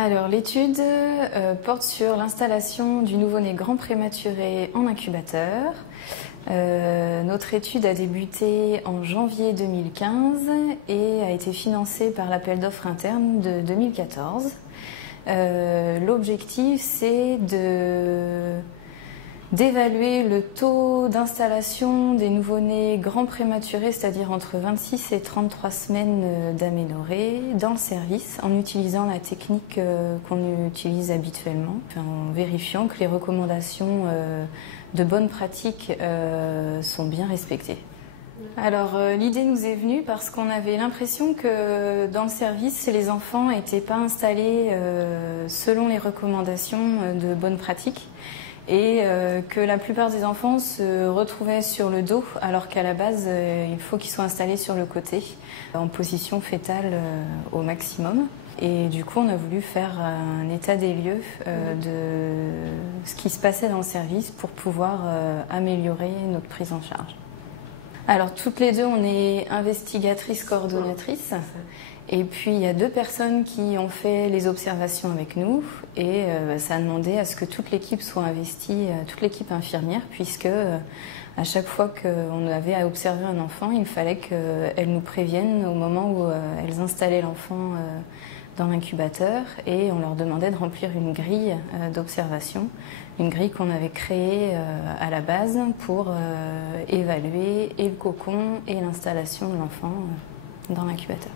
Alors l'étude porte sur l'installation du nouveau-né grand prématuré en incubateur. Notre étude a débuté en janvier 2015 et a été financée par l'appel d'offres interne de 2014. L'objectif, c'est d'évaluer le taux d'installation des nouveau-nés grands prématurés, c'est-à-dire entre 26 et 33 semaines d'aménorrhée, dans le service, en utilisant la technique qu'on utilise habituellement, en vérifiant que les recommandations de bonne pratique sont bien respectées. Alors l'idée nous est venue parce qu'on avait l'impression que dans le service, les enfants n'étaient pas installés selon les recommandations de bonne pratique et que la plupart des enfants se retrouvaient sur le dos alors qu'à la base il faut qu'ils soient installés sur le côté en position fétale au maximum. Et du coup on a voulu faire un état des lieux de ce qui se passait dans le service pour pouvoir améliorer notre prise en charge. Alors toutes les deux on est investigatrices coordonnatrices et puis il y a 2 personnes qui ont fait les observations avec nous et ça a demandé à ce que toute l'équipe soit investie, toute l'équipe infirmière, puisque à chaque fois qu'on avait à observer un enfant, il fallait qu'elles nous préviennent au moment où elles installaient l'enfant dans l'incubateur et on leur demandait de remplir une grille d'observation, une grille qu'on avait créée à la base pour évaluer et le cocon et l'installation de l'enfant dans l'incubateur.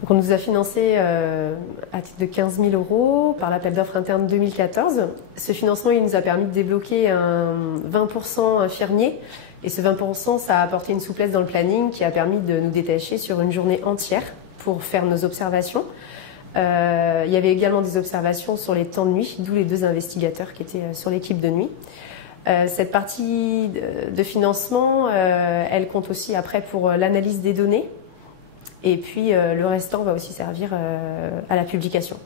Donc on nous a financé à titre de 15 000 € par l'appel d'offres interne 2014. Ce financement il nous a permis de débloquer un 20% infirmier et ce 20% ça a apporté une souplesse dans le planning qui a permis de nous détacher sur une journée entière pour faire nos observations. Il y avait également des observations sur les temps de nuit, d'où les 2 investigateurs qui étaient sur l'équipe de nuit. Cette partie de financement, elle compte aussi après pour l'analyse des données et puis le restant va aussi servir à la publication.